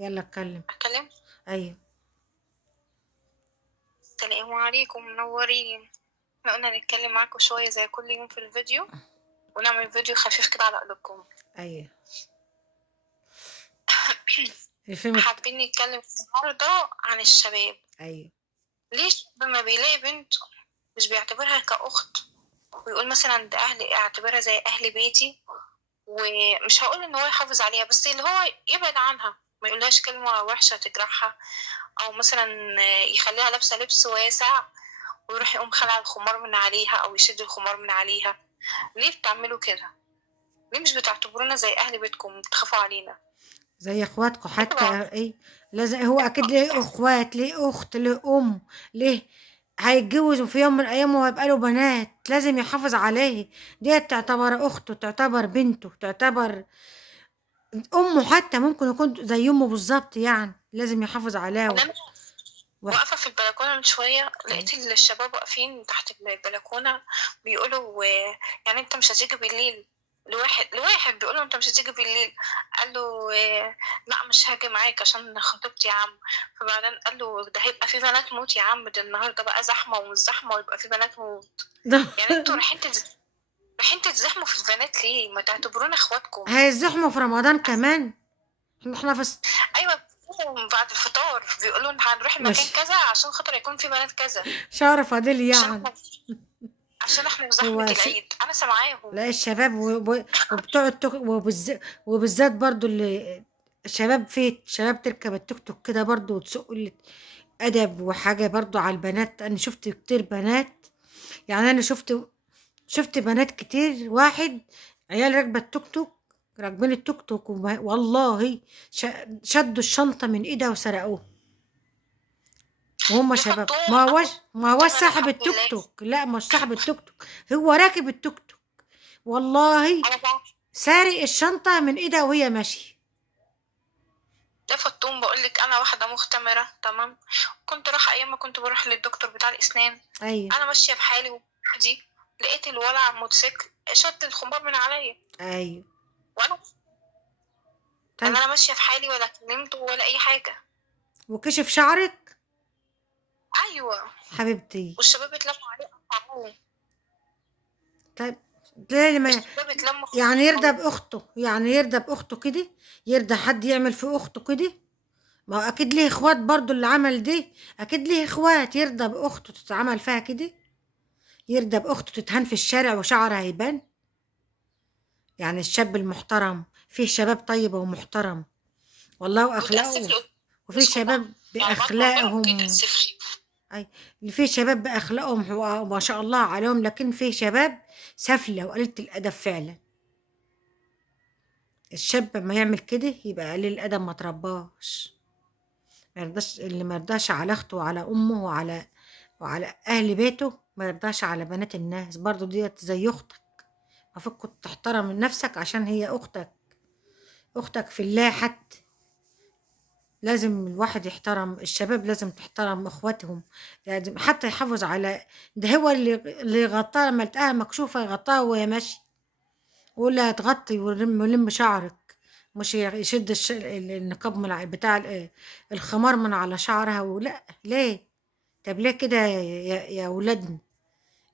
يلا اتكلم. أتكلم. ايوه. السلام عليكم، منورين. احنا قلنا نتكلم معاكم شوية زي كل يوم في الفيديو، ونعمل فيديو خفيف كده على قلوبكم. ايوه. الفيلم حابين نتكلم النهاردة عن الشباب. ايوه. ليه الشاب لما بيلاقي بنت مش بيعتبرها كأخت، ويقول مثلا ده أهلي، اعتبرها زي أهل بيتي، ومش هقول إن هو يحافظ عليها، بس اللي هو يبعد عنها، ما يقولهاش كلمة وحشة تجرحها، أو مثلا يخليها لابسة لبس واسع ويروح يقوم خلع الخمار من عليها أو يشد الخمار من عليها. ليه بتعملوا كده؟ ليه مش بتعتبرونا زي أهل بيتكم بتخافوا علينا؟ زي اخواتكم حتى. طبعا. ايه، لازم هو اكيد ليه اخوات، ليه اخت، ليه ام، ليه هيتجوزوا في يوم من الايام وهيبقى له بنات، لازم يحافظ عليه. ديت تعتبر اخته، تعتبر بنته، تعتبر امه، حتى ممكن يكون زي امه بالظبط، يعني لازم يحافظ عليها أنا وح... واقفة في البلكونة من شوية، لقيت الشباب واقفين تحت البلكونة بيقولوا يعني أنت مش هتيجي بالليل؟ لواحد بيقوله أنت مش هتيجي بالليل، قال له لا مش هاجي معاك عشان خطيبتي يا عم. فبعدين قال له ده هيبقى في بنات موت يا عم، ده النهارده بقى زحمة ومش زحمة ويبقى في بنات موت. يعني انتوا رايحين تتزحموا في البنات ليه؟ ما تعتبرونا اخواتكم. هيزحموا في رمضان كمان. احنا ايوه، بعد الفطار بيقولوا ان هنروح المكان مش كذا عشان خاطر يكون في بنات كذا، شهر فاضل عشان يعني. احنا عشان احنا في زحمة هو العيد. انا سامعاهم. لا، الشباب وبتوع وبالذات برضو اللي الشباب، في شباب تركب التوك توك كده برضو وتسوق قلة أدب وحاجة برضو على البنات. أنا شفت كتير بنات، يعني أنا شفت بنات كتير، واحد عيال راكبة التوك توك، راكبين التوك توك والله شدوا الشنطة من إيدها وسرقوها وهم يا شباب. فطوم ما اهو، هوش ما هوش تعالى صاحب الحمد التوك لله. توك، لا مش صاحب التوك توك، هو راكب التوك توك والله، انا بقى سارق الشنطة من ايدها وهي ماشية. يا فطوم بقول لك انا واحدة مختمرة تمام، كنت رايحة ايام ما كنت بروح للدكتور بتاع الاسنان. ايوه. انا ماشية في حالي وحدي، لقيت الولع على الموتوسيكل شد الخمار من عليا. ايوه. وانا طيب، انا ماشية في حالي ولا كلمته ولا اي حاجة. وكشف شعرك. ايوه. حبيبتي. والشباب اتلموا عليه قطعوه. طيب، ليه ما الشباب اتلموا يعني يرضى عليه. باخته، يعني يرضى باخته كده، يرضى حد يعمل في اخته كده؟ ما هو اكيد ليه اخوات برضو اللي عمل دي، اكيد ليه اخوات، يرضى باخته تتعمل فيها كده؟ يرضى باخته تتهان في الشارع وشعرها هيبان؟ يعني الشاب المحترم، فيه شباب طيبة ومحترم والله وتأسف واخلاقه، لي وفي الناس كلها، شباب يعني بعد ما عملوا كده باخلاقهم. تأسف لي. اي، اللي فيه شباب باخلاقهم ما شاء الله عليهم، لكن فيه شباب سافله وقليله الادب فعلا. الشاب ما يعمل كده يبقى قليل الادب، ما ترباش، ما يرضاش. اللي ما يرضاش على اخته وعلى امه وعلى اهل بيته، ما يرضاش على بنات الناس. برضو ديت زي اختك، المفروض كنت تحترم من نفسك عشان هي اختك، اختك في الله. حتى لازم الواحد يحترم الشباب، لازم تحترم اخواتهم، لازم حتى يحافظ على ده. هو اللي يغطاها لما لقاها مكشوفة يغطاها وهي ماشية، ولا تغطي ولم شعرك، مش يشد النقاب من بتاع الخمار من على شعرها. ولا ليه؟ طب ليه كده يا ولادنا،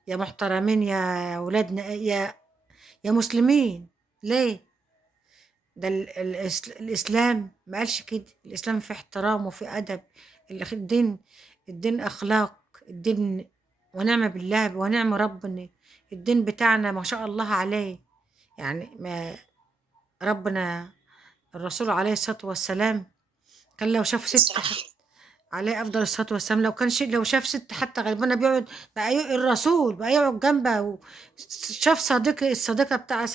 يا محترمين، يا ولادنا، يا مسلمين؟ ليه؟ ده الإسلام ما قالش كده. الإسلام فيه احترام وفيه أدب. الدين، الدين أخلاق، الدين ونعم بالله ونعم ربنا. الدين بتاعنا ما شاء الله عليه، يعني ما ربنا، الرسول عليه الصلاة والسلام كان لو شاف ست عليه أفضل الصلاة والسلام، لو كان شيء، لو شاف ست حتى غلبانة بيقعد بقى الرسول بقى يقعد جنبها شاف الصديقة بتاع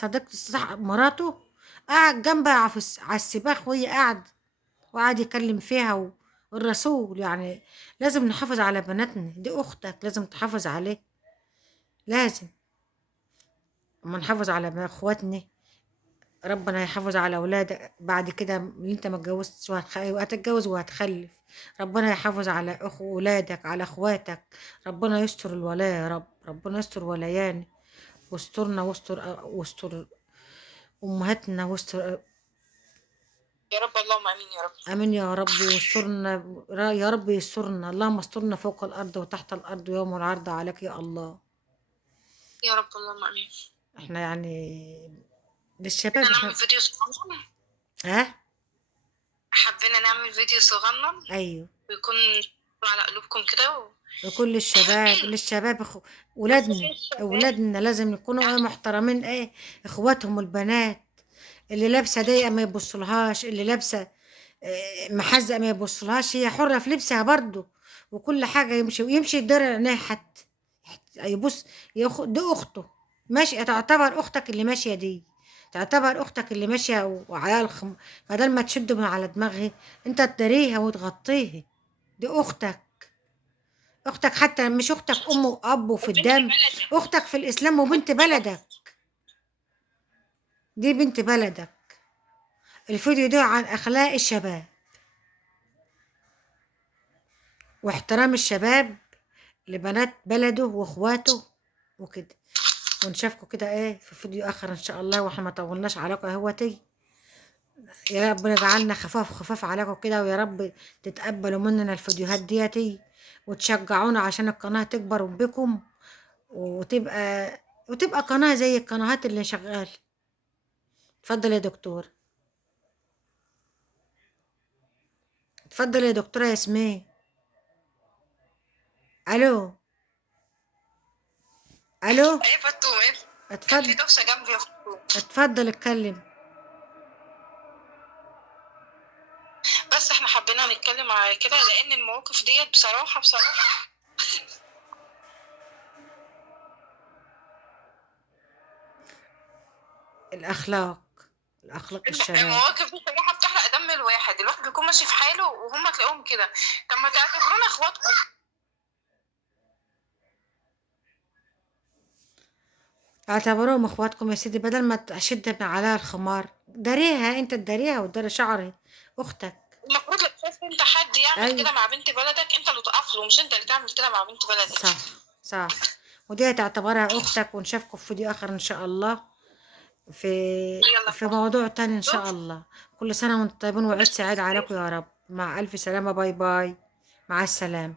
مراته، قاعد جنبها على السباخ وهي قاعدة، وقعد يكلم فيها والرسول. يعني لازم نحافظ على بناتنا، دي أختك لازم تحافظ عليه، لازم. اما نحافظ على اخواتنا ربنا يحافظ على اولادك بعد كده، اللي انت ما اتجوزتش وهتتجوز وهتخلف. ربنا يحافظ على اولادك، على اخواتك. ربنا يستر الولاية يا رب، ربنا يستر ولايانا، واسترنا واستر امهاتنا واستر يا رب، اللهم امين يا رب. امين يا رب. واسترنا يا رب، يسترنا، اللهم استرنا فوق الارض وتحت الارض يوم العرض عليك يا الله. يا رب، اللهم امين. احنا يعني كده للشباب نعمل احنا. فيديو صغنن. ها. حبينا نعمل فيديو صغنن ايوه. ويكون على قلوبكم كده وكل الشباب، للشباب ولادنا، الشباب. اولادنا لازم يكونوا محترمين اخواتهم البنات. اللي لابسه ضيقه ما يبصلهاش، اللي لابسه محزقه ما يبصلهاش، هي حره في لبسها برضو. وكل حاجه يمشي يدار عينيه حتى يبص. دي اخته ماشي، تعتبر اختك اللي ماشيه دي، تعتبر اختك اللي ماشيه وعيال بدل ما تشد من على دماغها انت تداريها وتغطيها. دي اختك، اختك حتى مش اختك ام واب وفي وبنت الدم، بلدي. اختك في الاسلام وبنت بلدك. دي بنت بلدك. الفيديو ده عن اخلاق الشباب واحترام الشباب لبنات بلده واخواته وكده. ونشوفكم كده في فيديو اخر ان شاء الله، واحنا ما طولناش عليكم اهوتي. يا رب يجعلنا خفاف خفاف عليكم كده، ويا رب تتقبلوا مننا الفيديوهات ديتي وتشجعونا عشان القناة تكبر بكم، وتبقى قناة زي القنوات اللي شغال. اتفضل يا دكتور. اتفضل يا دكتورة ياسمين. الو. الو. ايه فتوم، ايه؟ كان في اتفضل. دوشه جنبي يا فتوم. اتفضل اتكلم. بس احنا حبينا نتكلم على كده لان المواقف ديت بصراحه بصراحه الاخلاق، الاخلاق الشباب. المواقف دي بصراحه بتحرق دم الواحد. الواحد بيكون ماشي في حاله وهم تلاقيهم كده. طب ما تعتبرونا اخواتكم. اعتبروهم اخواتكم يا سيدي، بدل ما تشد من عليها الخمار داريها، انت تداريها وتداري شعري اختك. المفروض لو شفت انت حد يعمل اي كده مع بنت بلدك انت اللي تقف له، مش انت اللي تعمل كده مع بنت بلدك. صح. صح. ودي تعتبرها اختك، ونشوفكم في فيديو اخر ان شاء الله، في يلا في موضوع تاني ان شاء شوف. الله. كل سنة وانتم طيبين وعيد سعيد عليكم يا رب. مع الف سلامة. باي باي. مع السلامة.